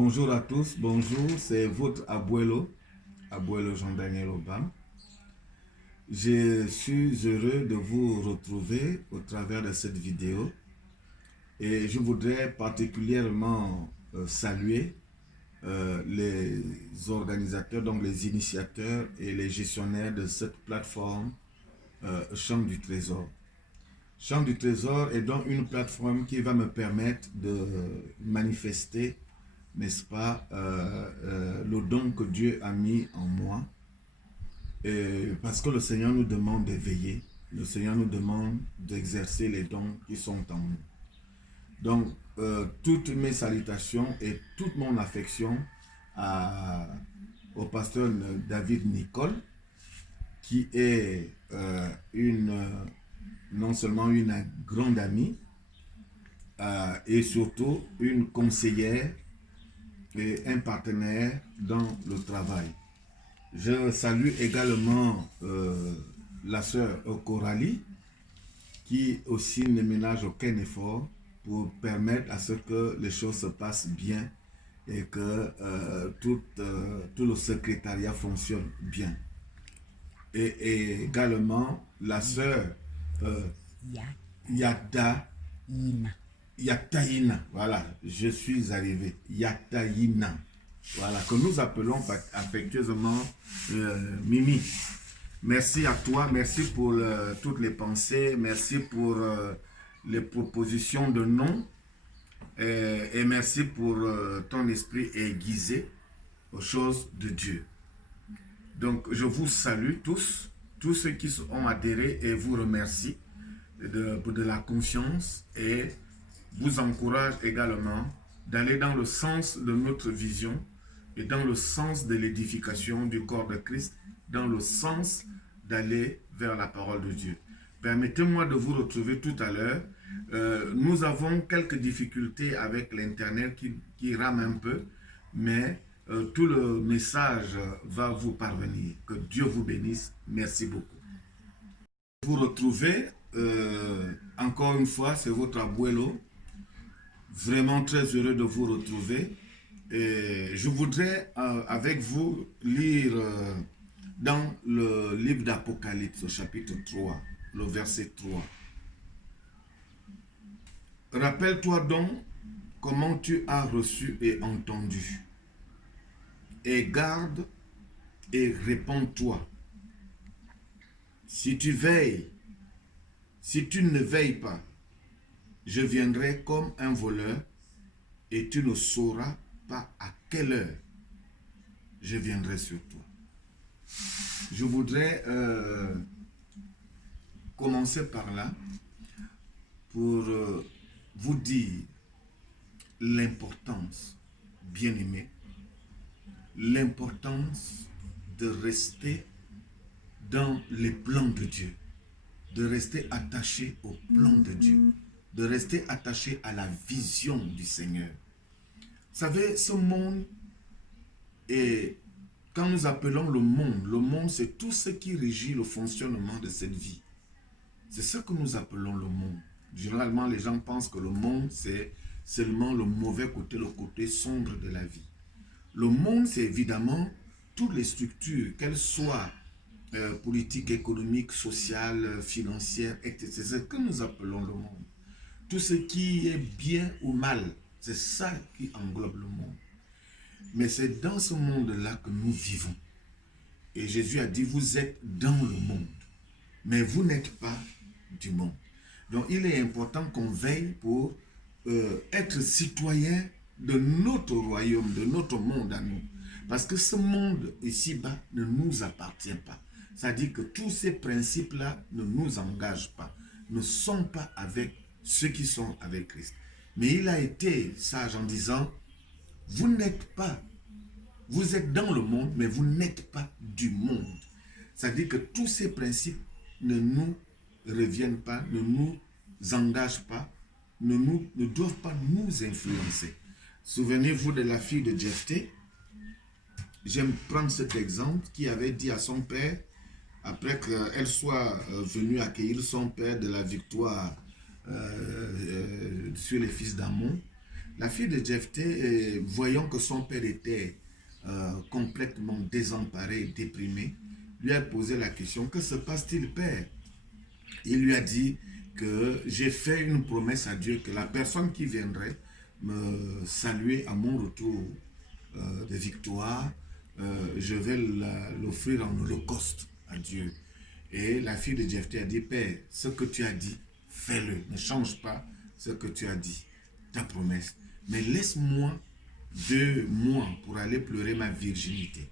Bonjour à tous, bonjour, c'est votre Abuelo Jean-Daniel Obam. Je suis heureux de vous retrouver au travers de cette vidéo et je voudrais particulièrement saluer les organisateurs, donc les initiateurs et les gestionnaires de cette plateforme Champ du Trésor. Champ du Trésor est donc une plateforme qui va me permettre de manifester, n'est-ce pas, le don que Dieu a mis en moi. Et parce que le Seigneur nous demande d'éveiller, le Seigneur nous demande d'exercer les dons qui sont en nous. Donc, toutes mes salutations et toute mon affection au pasteur David Nicole, qui est non seulement une grande amie, et surtout une conseillère et un partenaire dans le travail. Je salue également la sœur Coralie, qui aussi ne ménage aucun effort pour permettre à ce que les choses se passent bien et que tout le secrétariat fonctionne bien. Et également la sœur Yataïna, voilà, je suis arrivé, Yataïna, voilà, que nous appelons affectueusement Mimi. Merci à toi, merci pour toutes les pensées, merci pour les propositions de nom et merci pour ton esprit aiguisé aux choses de Dieu. Donc, je vous salue tous ceux qui ont adhéré et vous remercie de la confiance et vous encourage également d'aller dans le sens de notre vision et dans le sens de l'édification du corps de Christ, dans le sens d'aller vers la parole de Dieu. Permettez-moi de vous retrouver tout à l'heure. Nous avons quelques difficultés avec l'Internet qui rame un peu, mais tout le message va vous parvenir. Que Dieu vous bénisse. Merci beaucoup. Vous retrouvez encore une fois, c'est votre abuelo. Vraiment très heureux de vous retrouver. Et je voudrais avec vous lire dans le livre d'Apocalypse, au chapitre 3, le verset 3. Rappelle-toi donc comment tu as reçu et entendu. Et garde et réponds-toi. Si tu ne veilles pas, je viendrai comme un voleur et tu ne sauras pas à quelle heure je viendrai sur toi. Je voudrais commencer par là pour vous dire l'importance, bien-aimés, l'importance de rester dans les plans de Dieu, de rester attaché au plan de Dieu, de rester attaché à la vision du Seigneur. Vous savez, ce monde, et quand nous appelons le monde c'est tout ce qui régit le fonctionnement de cette vie. C'est ce que nous appelons le monde. Généralement, les gens pensent que le monde, c'est seulement le mauvais côté, le côté sombre de la vie. Le monde, c'est évidemment toutes les structures, qu'elles soient politiques, économiques, sociales, financières, etc. C'est ce que nous appelons le monde. Tout ce qui est bien ou mal, c'est ça qui englobe le monde. Mais c'est dans ce monde-là que nous vivons. Et Jésus a dit, vous êtes dans le monde, mais vous n'êtes pas du monde. Donc il est important qu'on veille pour être citoyen de notre royaume, de notre monde à nous. Parce que ce monde ici-bas ne nous appartient pas. C'est-à-dire que tous ces principes-là ne nous engagent pas, ne sont pas avec ceux qui sont avec Christ. Mais il a été sage en disant, vous n'êtes pas, vous êtes dans le monde, mais vous n'êtes pas du monde. C'est-à-dire que tous ces principes ne nous reviennent pas, ne nous engagent pas, ne doivent pas nous influencer. Souvenez-vous de la fille de Jephthé. J'aime prendre cet exemple, qui avait dit à son père, après qu'elle soit venue accueillir son père de la victoire sur les fils d'Ammon, La fille de Jephthé, voyant que son père était complètement désemparé et déprimé, lui a posé la question, que se passe-t-il, père? Il lui a dit que j'ai fait une promesse à Dieu que la personne qui viendrait me saluer à mon retour de victoire, je vais l'offrir en holocauste à Dieu. Et la fille de Jephthé a dit, père, ce que tu as dit, fais-le. Ne change pas ce que tu as dit, ta promesse. Mais laisse-moi 2 mois pour aller pleurer ma virginité.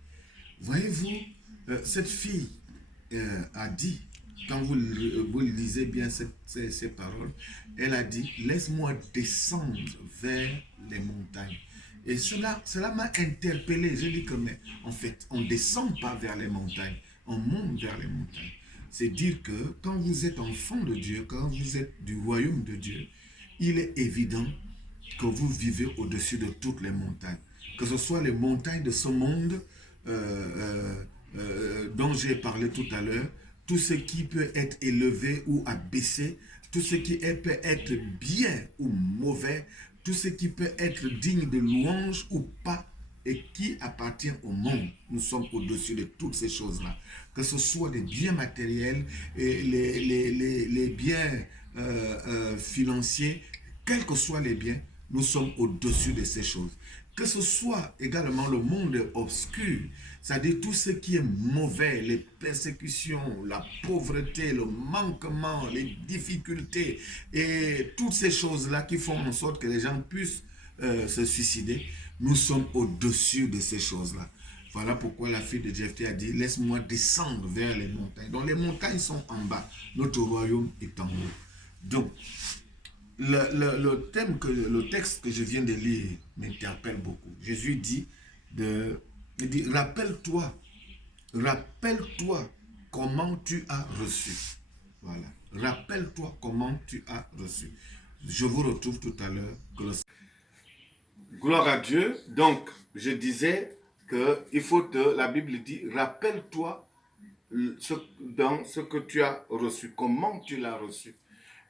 Voyez-vous, cette fille a dit, quand vous lisez bien ces paroles, elle a dit, laisse-moi descendre vers les montagnes. Et cela m'a interpellé. Je dis que, mais en fait, on ne descend pas vers les montagnes, on monte vers les montagnes. C'est dire que quand vous êtes enfant de Dieu, quand vous êtes du royaume de Dieu, il est évident que vous vivez au-dessus de toutes les montagnes. Que ce soit les montagnes de ce monde dont j'ai parlé tout à l'heure, tout ce qui peut être élevé ou abaissé, tout ce qui peut être bien ou mauvais, tout ce qui peut être digne de louange ou pas, et qui appartient au monde. Nous sommes au-dessus de toutes ces choses-là. Que ce soit des biens matériels, et les biens financiers, quels que soient les biens, nous sommes au-dessus de ces choses. Que ce soit également le monde obscur, c'est-à-dire tout ce qui est mauvais, les persécutions, la pauvreté, le manquement, les difficultés et toutes ces choses-là qui font en sorte que les gens puissent se suicider, nous sommes au-dessus de ces choses-là. Voilà pourquoi la fille de Jephthé a dit, laisse-moi descendre vers les montagnes. Donc les montagnes sont en bas, notre royaume est en haut. Donc, le texte que je viens de lire m'interpelle beaucoup. Jésus dit, il dit, rappelle-toi comment tu as reçu. Voilà. Rappelle-toi comment tu as reçu. Je vous retrouve tout à l'heure. Gloire à Dieu. Donc, je disais que la Bible dit, rappelle-toi dans ce que tu as reçu, comment tu l'as reçu.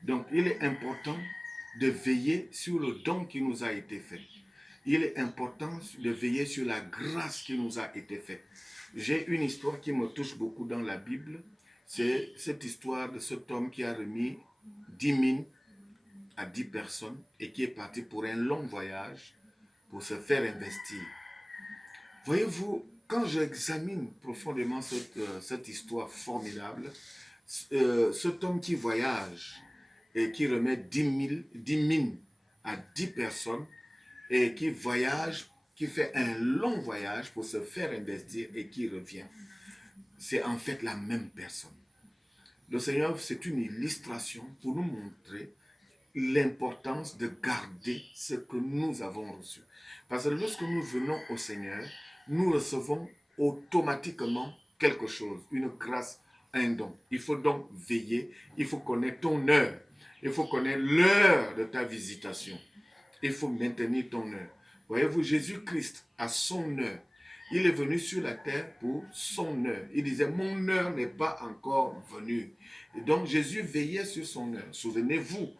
Donc, il est important de veiller sur le don qui nous a été fait. Il est important de veiller sur la grâce qui nous a été faite. J'ai une histoire qui me touche beaucoup dans la Bible. C'est cette histoire de cet homme qui a remis 10 000 à 10 personnes et qui est parti pour un long voyage pour se faire investir. Voyez-vous, quand j'examine profondément cette histoire formidable, cet homme qui voyage et qui remet 10 000 à 10 personnes et qui voyage, qui fait un long voyage pour se faire investir et qui revient. C'est en fait la même personne. Le Seigneur, c'est une illustration pour nous montrer l'importance de garder ce que nous avons reçu. Parce que lorsque nous venons au Seigneur, nous recevons automatiquement quelque chose, une grâce, un don. Il faut donc veiller, il faut connaître ton heure, il faut connaître l'heure de ta visitation. Il faut maintenir ton heure. Voyez-vous, Jésus-Christ a son heure. Il est venu sur la terre pour son heure. Il disait, mon heure n'est pas encore venue. Et donc Jésus veillait sur son heure. Souvenez-vous,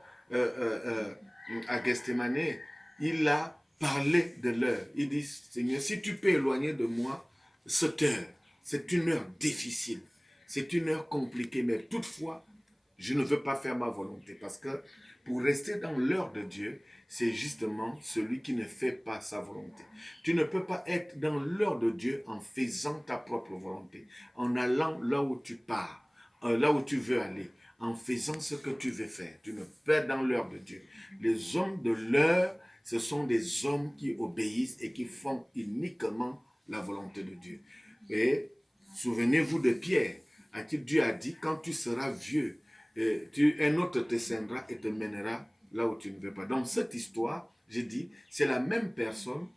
à Gethsemane, il a parlé de l'heure. Il dit, Seigneur, si tu peux éloigner de moi cette heure, c'est une heure difficile. C'est une heure compliquée, mais toutefois, je ne veux pas faire ma volonté. Parce que pour rester dans l'heure de Dieu, c'est justement celui qui ne fait pas sa volonté. Tu ne peux pas être dans l'heure de Dieu en faisant ta propre volonté, en allant là où tu pars, là où tu veux aller, en faisant ce que tu veux faire. Tu ne peux être dans l'heure de Dieu. Les hommes de l'heure, ce sont des hommes qui obéissent et qui font uniquement la volonté de Dieu. Et souvenez-vous de Pierre, à qui Dieu a dit, quand tu seras vieux, un autre te scindra et te mènera là où tu ne veux pas. Donc cette histoire, j'ai dit, c'est la même personne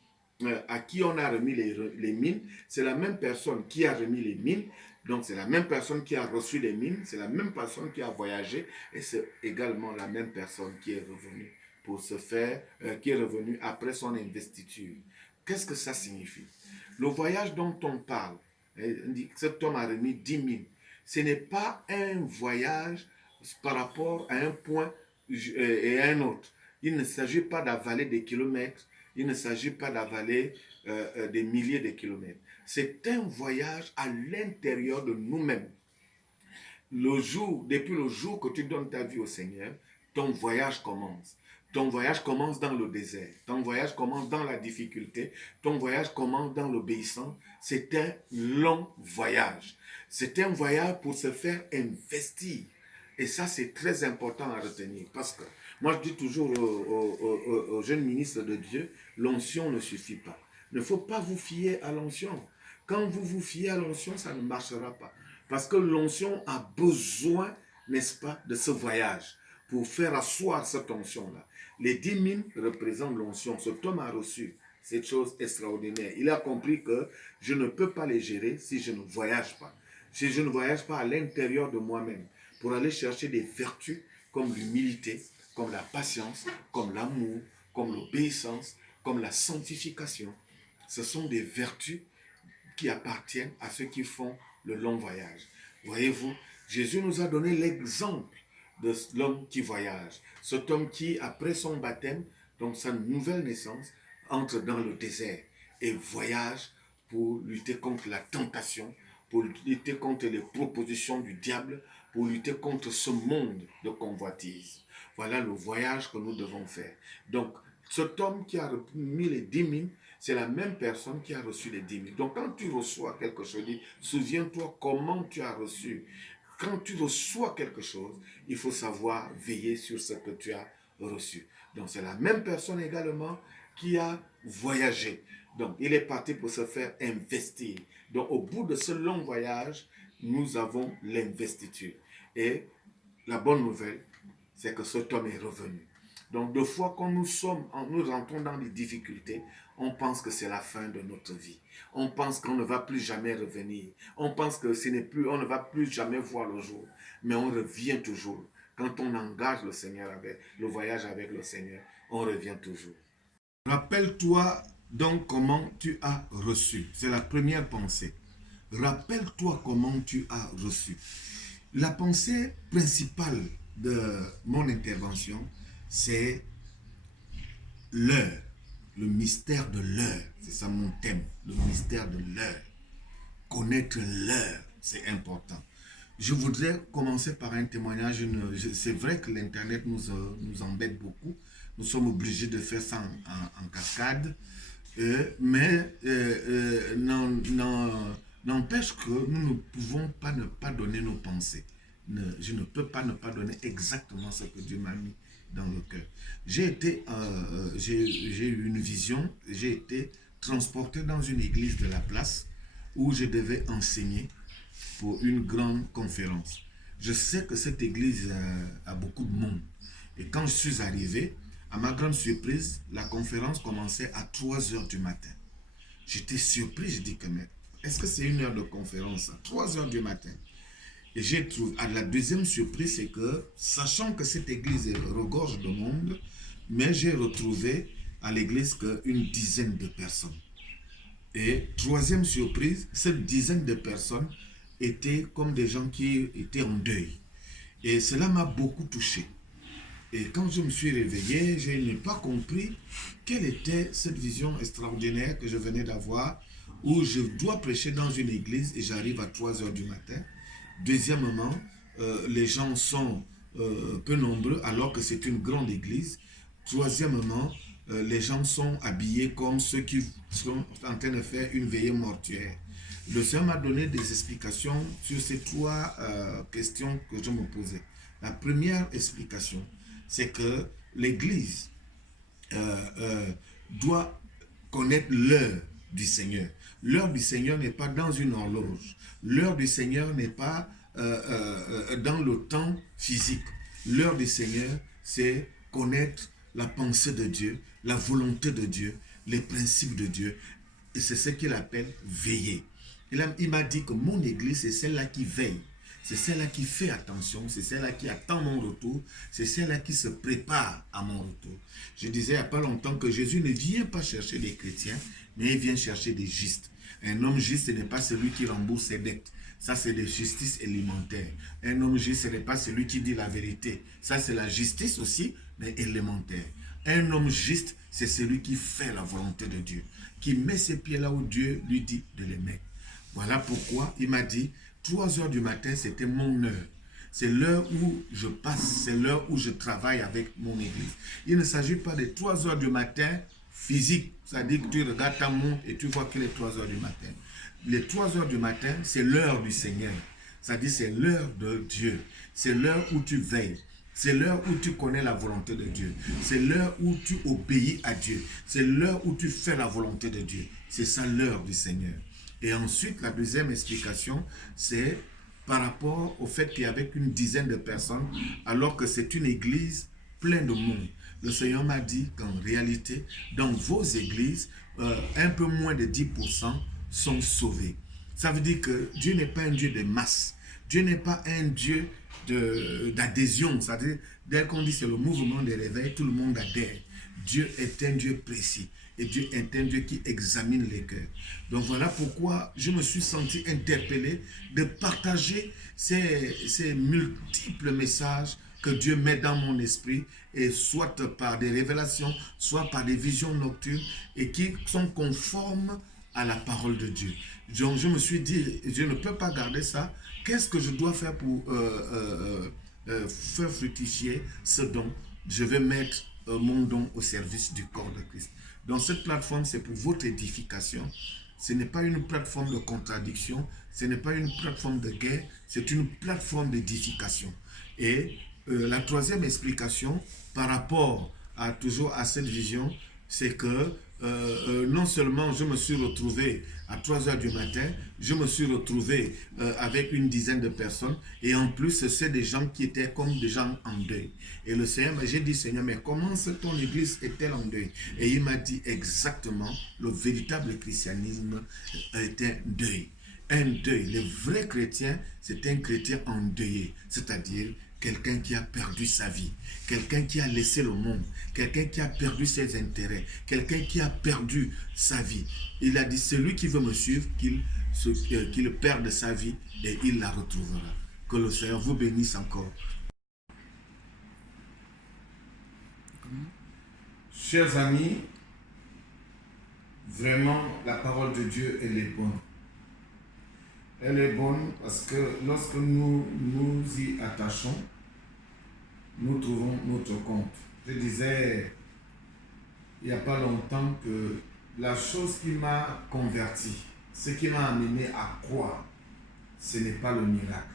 à qui on a remis les mines, c'est la même personne qui a remis les mines, donc c'est la même personne qui a reçu les mines, c'est la même personne qui a voyagé, et c'est également la même personne qui est revenue pour se faire, qui est revenue après son investiture. Qu'est-ce que ça signifie? Le voyage dont on parle, cet homme a remis 10 000. Ce n'est pas un voyage par rapport à un point et à un autre. Il ne s'agit pas d'avaler des kilomètres. Il ne s'agit pas d'avaler des milliers de kilomètres. C'est un voyage à l'intérieur de nous-mêmes. Depuis le jour que tu donnes ta vie au Seigneur, ton voyage commence. Ton voyage commence dans le désert. Ton voyage commence dans la difficulté. Ton voyage commence dans l'obéissance. C'est un long voyage. C'est un voyage pour se faire investir. Et ça, c'est très important à retenir. Parce que moi, je dis toujours aux jeunes ministres de Dieu, l'onction ne suffit pas. Il ne faut pas vous fier à l'onction. Quand vous vous fiez à l'onction, ça ne marchera pas. Parce que l'onction a besoin, n'est-ce pas, de ce voyage pour faire asseoir cette onction-là. Les 10 000 représentent l'onction. Cet homme a reçu cette chose extraordinaire. Il a compris que je ne peux pas les gérer si je ne voyage pas. Si je ne voyage pas à l'intérieur de moi-même pour aller chercher des vertus comme l'humilité, comme la patience, comme l'amour, comme l'obéissance, comme la sanctification. Ce sont des vertus qui appartiennent à ceux qui font le long voyage. Voyez-vous, Jésus nous a donné l'exemple de l'homme qui voyage. Cet homme qui, après son baptême, donc sa nouvelle naissance, entre dans le désert et voyage pour lutter contre la tentation, pour lutter contre les propositions du diable, pour lutter contre ce monde de convoitise. Voilà le voyage que nous devons faire. Donc, cet homme qui a mis les 10 000, c'est la même personne qui a reçu les 10 000. Donc, quand tu reçois quelque chose, souviens-toi comment tu as reçu. Quand tu reçois quelque chose, il faut savoir veiller sur ce que tu as reçu. Donc, c'est la même personne également qui a voyagé. Donc, il est parti pour se faire investir. Donc, au bout de ce long voyage, nous avons l'investiture. Et la bonne nouvelle, c'est que cet homme est revenu. Donc, deux fois quand nous rentrons dans des difficultés, on pense que c'est la fin de notre vie. On pense qu'on ne va plus jamais revenir. On pense que on ne va plus jamais voir le jour. Mais on revient toujours. Quand on engage le Seigneur le voyage avec le Seigneur, on revient toujours. Rappelle-toi donc comment tu as reçu. C'est la première pensée. Rappelle-toi comment tu as reçu. La pensée principale de mon intervention, c'est l'heure, le mystère de l'heure. C'est ça mon thème, le mystère de l'heure. Connaître l'heure, c'est important. Je voudrais commencer par un témoignage. C'est vrai que l'Internet nous embête beaucoup. Nous sommes obligés de faire ça en cascade. Mais n'empêche que nous ne pouvons pas ne pas donner nos pensées. Je ne peux pas ne pas donner exactement ce que Dieu m'a mis dans le cœur. J'ai eu une vision, j'ai été transporté dans une église de la place où je devais enseigner pour une grande conférence. Je sais que cette église a beaucoup de monde. Et quand je suis arrivé, à ma grande surprise, la conférence commençait à 3 heures du matin. J'étais surpris, je dis que mais est-ce que c'est une heure de conférence à 3 heures du matin? Et j'ai trouvé, la deuxième surprise, c'est que, sachant que cette église regorge de monde, mais j'ai retrouvé à l'église qu'une dizaine de personnes. Et troisième surprise, cette dizaine de personnes étaient comme des gens qui étaient en deuil. Et cela m'a beaucoup touché. Et quand je me suis réveillé, je n'ai pas compris quelle était cette vision extraordinaire que je venais d'avoir, où je dois prêcher dans une église et j'arrive à 3 heures du matin. Deuxièmement, les gens sont peu nombreux alors que c'est une grande église. Troisièmement, les gens sont habillés comme ceux qui sont en train de faire une veillée mortuaire. Le Seigneur m'a donné des explications sur ces 3 questions que je me posais. La première explication, c'est que l'Église doit connaître l'heure du Seigneur. L'heure du Seigneur n'est pas dans une horloge. L'heure du Seigneur n'est pas dans le temps physique. L'heure du Seigneur, c'est connaître la pensée de Dieu, la volonté de Dieu, les principes de Dieu. Et c'est ce qu'il appelle veiller. Il m'a dit que mon église, c'est celle-là qui veille. C'est celle-là qui fait attention, c'est celle-là qui attend mon retour, c'est celle-là qui se prépare à mon retour. Je disais il n'y a pas longtemps que Jésus ne vient pas chercher des chrétiens, mais il vient chercher des justes. Un homme juste, ce n'est pas celui qui rembourse ses dettes. Ça, c'est la justice élémentaire. Un homme juste, ce n'est pas celui qui dit la vérité. Ça, c'est la justice aussi, mais élémentaire. Un homme juste, c'est celui qui fait la volonté de Dieu, qui met ses pieds là où Dieu lui dit de les mettre. Voilà pourquoi il m'a dit, 3 heures du matin, c'était mon heure. C'est l'heure où je passe, c'est l'heure où je travaille avec mon église. Il ne s'agit pas de 3 heures du matin physique, c'est-à-dire que tu regardes ta montre et tu vois qu'il est 3 heures du matin. Les 3 heures du matin, c'est l'heure du Seigneur. C'est-à-dire c'est l'heure de Dieu. C'est l'heure où tu veilles. C'est l'heure où tu connais la volonté de Dieu. C'est l'heure où tu obéis à Dieu. C'est l'heure où tu fais la volonté de Dieu. C'est ça l'heure du Seigneur. Et ensuite, la deuxième explication, c'est par rapport au fait qu'il y avait une dizaine de personnes, alors que c'est une église pleine de monde. Le Seigneur m'a dit qu'en réalité, dans vos églises, un peu moins de 10% sont sauvés. Ça veut dire que Dieu n'est pas un Dieu de masse. Dieu n'est pas un Dieu d'adhésion. C'est-à-dire, dès qu'on dit c'est le mouvement de réveil, tout le monde adhère. Dieu est un Dieu précis. Et Dieu est un Dieu qui examine les cœurs. Donc voilà pourquoi je me suis senti interpellé de partager ces multiples messages que Dieu met dans mon esprit, et soit par des révélations, soit par des visions nocturnes, et qui sont conformes à la parole de Dieu. Donc je me suis dit, je ne peux pas garder ça. Qu'est-ce que je dois faire pour faire fructifier ce don? Je vais mettre mon don au service du corps de Christ. Donc cette plateforme, c'est pour votre édification. Ce n'est pas une plateforme de contradiction, ce n'est pas une plateforme de guerre, c'est une plateforme d'édification. Et la troisième explication par rapport toujours à cette vision, c'est que non seulement je me suis retrouvé à 3 heures du matin, je me suis retrouvé avec une dizaine de personnes, et en plus c'est des gens qui étaient comme des gens en deuil. Et le Seigneur, j'ai dit, Seigneur, mais comment ton église est-elle en deuil? Et il m'a dit exactement, le véritable christianisme est un deuil. Un deuil. Le vrai chrétien, c'est un chrétien endeuillé, c'est-à-dire quelqu'un qui a perdu sa vie, quelqu'un qui a laissé le monde, quelqu'un qui a perdu ses intérêts, quelqu'un qui a perdu sa vie. Il a dit, celui qui veut me suivre, qu'il perde sa vie et il la retrouvera. Que le Seigneur vous bénisse encore. Chers amis, vraiment, la parole de Dieu, elle est bonne. Elle est bonne parce que lorsque nous nous y attachons, nous trouvons notre compte. Je disais il n'y a pas longtemps que la chose qui m'a converti, ce qui m'a amené à croire, ce n'est pas le miracle.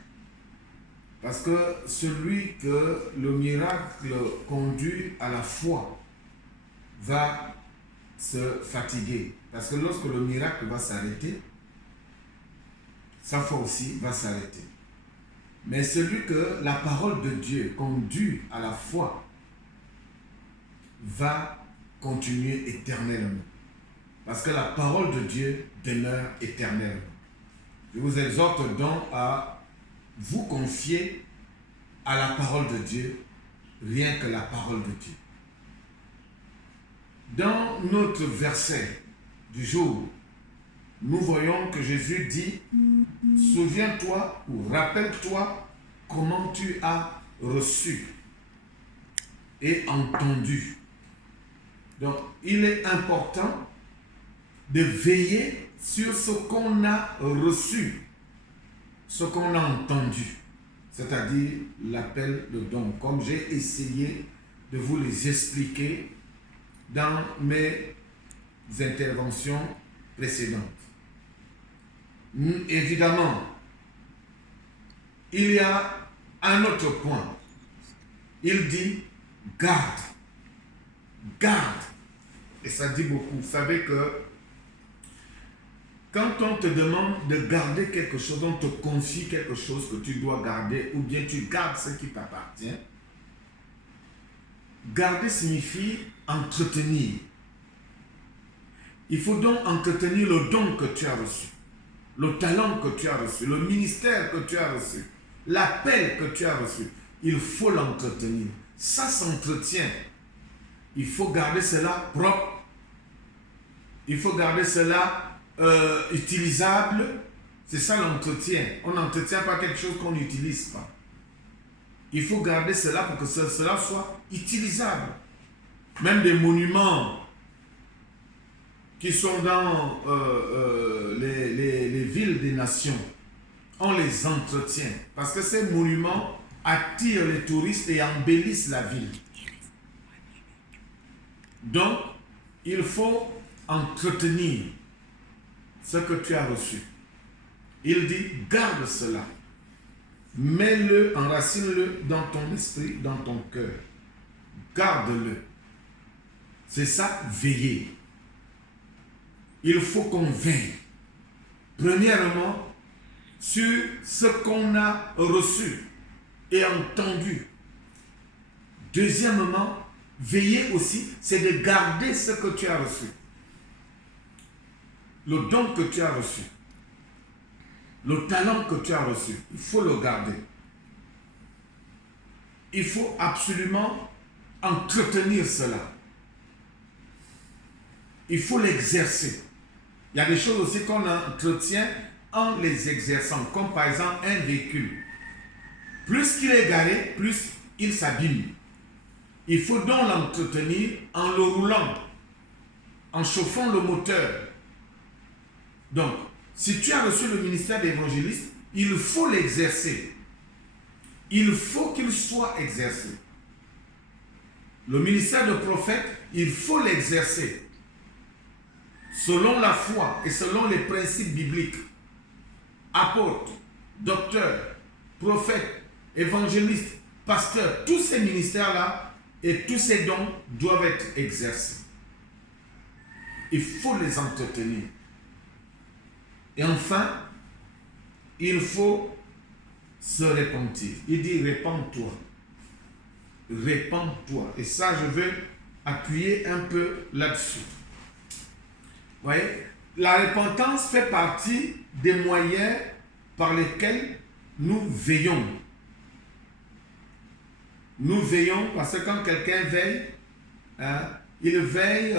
Parce que celui que le miracle conduit à la foi va se fatiguer. Parce que lorsque le miracle va s'arrêter, sa foi aussi va s'arrêter. Mais celui que la parole de Dieu conduit à la foi va continuer éternellement. Parce que la parole de Dieu demeure éternellement. Je vous exhorte donc à vous confier à la parole de Dieu, rien que la parole de Dieu. Dans notre verset du jour, nous voyons que Jésus dit, souviens-toi ou rappelle-toi comment tu as reçu et entendu. Donc, il est important de veiller sur ce qu'on a reçu, ce qu'on a entendu, c'est-à-dire l'appel, le don, comme j'ai essayé de vous les expliquer dans mes interventions précédentes. Évidemment, il y a un autre point. Il dit garde. Garde. Et ça dit beaucoup. Vous savez que quand on te demande de garder quelque chose, on te confie quelque chose que tu dois garder, ou bien tu gardes ce qui t'appartient. Garder signifie entretenir. Il faut donc entretenir le don que tu as reçu, le talent que tu as reçu, le ministère que tu as reçu, l'appel que tu as reçu. Il faut l'entretenir. Ça s'entretient. Il faut garder cela propre. Il faut garder cela utilisable. C'est ça l'entretien. On n'entretient pas quelque chose qu'on n'utilise pas. Il faut garder cela pour que cela soit utilisable. Même des monuments qui sont dans les villes des nations, on les entretient. Parce que ces monuments attirent les touristes et embellissent la ville. Donc, il faut entretenir ce que tu as reçu. Il dit, garde cela. Mets-le, enracine-le dans ton esprit, dans ton cœur. Garde-le. C'est ça, veiller. Il faut qu'on veille. Premièrement, sur ce qu'on a reçu et entendu. Deuxièmement, veiller aussi, c'est de garder ce que tu as reçu. Le don que tu as reçu. Le talent que tu as reçu. Il faut le garder. Il faut absolument entretenir cela. Il faut l'exercer. Il y a des choses aussi qu'on entretient en les exerçant, comme par exemple un véhicule. Plus qu'il est garé, plus il s'abîme. Il faut donc l'entretenir en le roulant, en chauffant le moteur. Donc, si tu as reçu le ministère d'évangéliste, il faut l'exercer. Il faut qu'il soit exercé. Le ministère de prophète, il faut l'exercer. Selon la foi et selon les principes bibliques. Apôtre, docteur, prophète, évangéliste, pasteur, tous ces ministères-là et tous ces dons doivent être exercés. Il faut les entretenir. Et enfin, il faut se repentir. Il dit répands-toi. Répands-toi. Et ça, je veux appuyer un peu là-dessus. Vous voyez, la repentance fait partie des moyens par lesquels nous veillons. Nous veillons parce que quand quelqu'un veille, il veille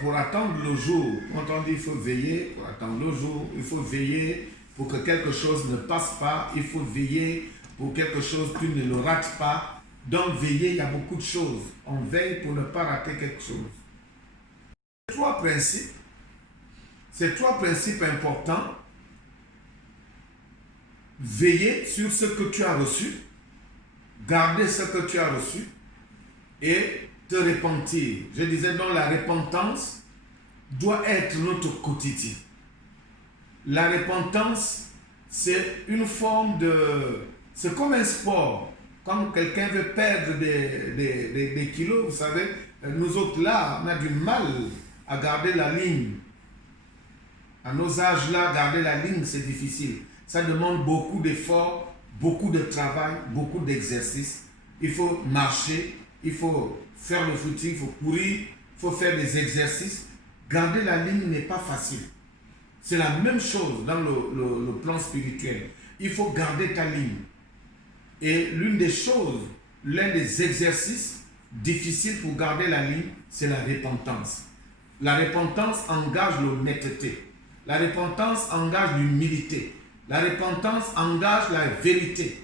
pour attendre le jour. Quand on dit il faut veiller pour attendre le jour, il faut veiller pour que quelque chose ne passe pas, il faut veiller pour quelque chose, tu ne le rates pas. Donc veiller, il y a beaucoup de choses. On veille pour ne pas rater quelque chose. Ces trois principes importants, veiller sur ce que tu as reçu, garder ce que tu as reçu et te repentir. Je disais donc la repentance doit être notre quotidien. La repentance, c'est une forme de... C'est comme un sport. Quand quelqu'un veut perdre des kilos, vous savez, nous autres là, on a du mal à garder la ligne. À nos âges là, garder la ligne, c'est difficile. Ça demande beaucoup d'efforts, beaucoup de travail, beaucoup d'exercices. Il faut marcher, il faut faire le footing, il faut courir, il faut faire des exercices. Garder la ligne n'est pas facile. C'est la même chose dans le plan spirituel. Il faut garder ta ligne. Et l'une des choses, l'un des exercices difficiles pour garder la ligne, c'est la repentance. La repentance engage l'honnêteté. La repentance engage l'humilité. La repentance engage la vérité.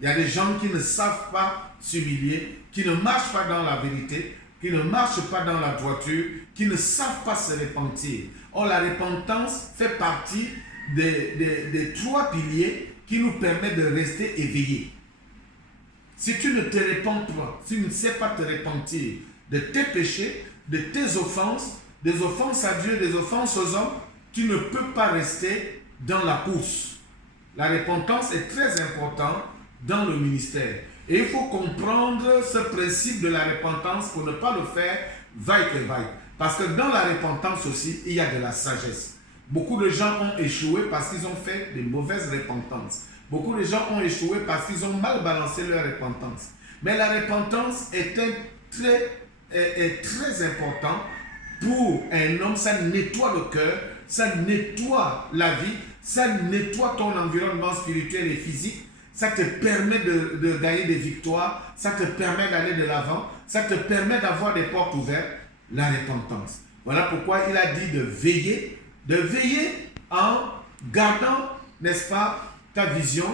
Il y a des gens qui ne savent pas s'humilier, qui ne marchent pas dans la vérité, qui ne marchent pas dans la droiture, qui ne savent pas se repentir. Or, la repentance fait partie des trois piliers qui nous permettent de rester éveillés. Si tu ne te repens pas, si tu ne sais pas te repentir de tes péchés, de tes offenses, des offenses à Dieu, des offenses aux hommes, tu ne peux pas rester dans la course. La repentance est très importante dans le ministère. Et il faut comprendre ce principe de la repentance pour ne pas le faire vaille que vaille. Parce que dans la repentance aussi, il y a de la sagesse. Beaucoup de gens ont échoué parce qu'ils ont fait de mauvaises repentances. Beaucoup de gens ont échoué parce qu'ils ont mal balancé leur repentance. Mais la repentance est très important pour un homme. Ça nettoie le cœur, ça nettoie la vie, ça nettoie ton environnement spirituel et physique. Ça te permet de gagner des victoires, ça te permet d'aller de l'avant, ça te permet d'avoir des portes ouvertes. La repentance. Voilà pourquoi il a dit de veiller en gardant, n'est-ce pas, ta vision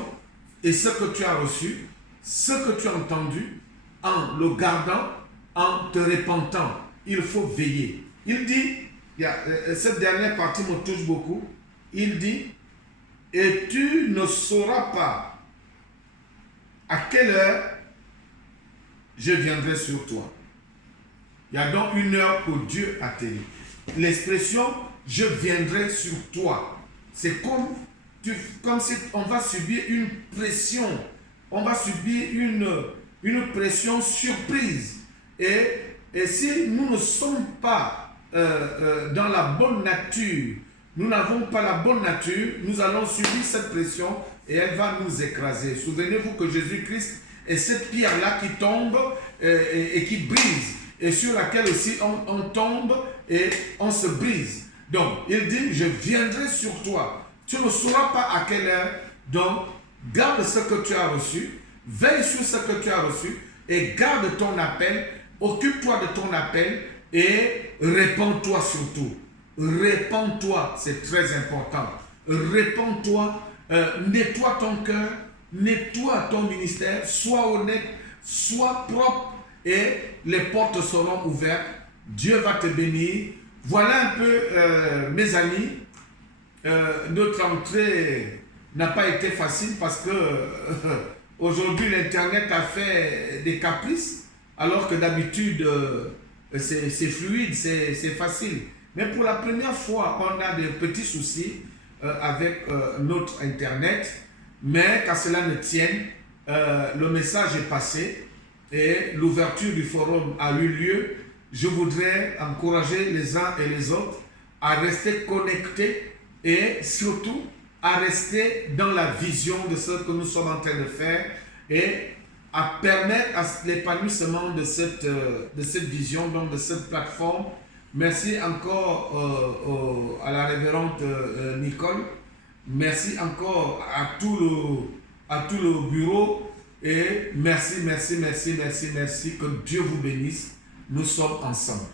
et ce que tu as reçu, ce que tu as entendu, en le gardant, en te repentant. Il faut veiller. Il dit, cette dernière partie me touche beaucoup, il dit, et tu ne sauras pas à quelle heure je viendrai sur toi. Il y a donc une heure pour Dieu atterrit. L'expression « je viendrai sur toi », c'est comme si on va subir une pression, on va subir une pression surprise. Et si nous ne sommes pas dans la bonne nature, nous n'avons pas la bonne nature, nous allons subir cette pression et elle va nous écraser. Souvenez-vous que Jésus-Christ est cette pierre-là qui tombe et qui brise, et sur laquelle aussi on tombe et on se brise. Donc, il dit, je viendrai sur toi. Tu ne sauras pas à quelle heure. Donc, garde ce que tu as reçu, veille sur ce que tu as reçu et garde ton appel, occupe-toi de ton appel et répands-toi surtout. Répands-toi, c'est très important. Répands-toi, nettoie ton cœur, nettoie ton ministère, sois honnête, sois propre et les portes seront ouvertes. Dieu va te bénir. Voilà un peu, mes amis, notre entrée n'a pas été facile parce que aujourd'hui l'Internet a fait des caprices, alors que d'habitude c'est fluide, c'est facile. Mais pour la première fois, on a des petits soucis avec notre Internet, mais qu'à cela ne tienne, le message est passé et l'ouverture du forum a eu lieu. Je voudrais encourager les uns et les autres à rester connectés et surtout à rester dans la vision de ce que nous sommes en train de faire et à permettre l'épanouissement de cette vision, donc de cette plateforme. Merci encore à la révérende Nicole. Merci encore à tout le bureau et merci. Que Dieu vous bénisse. Nous sommes ensemble.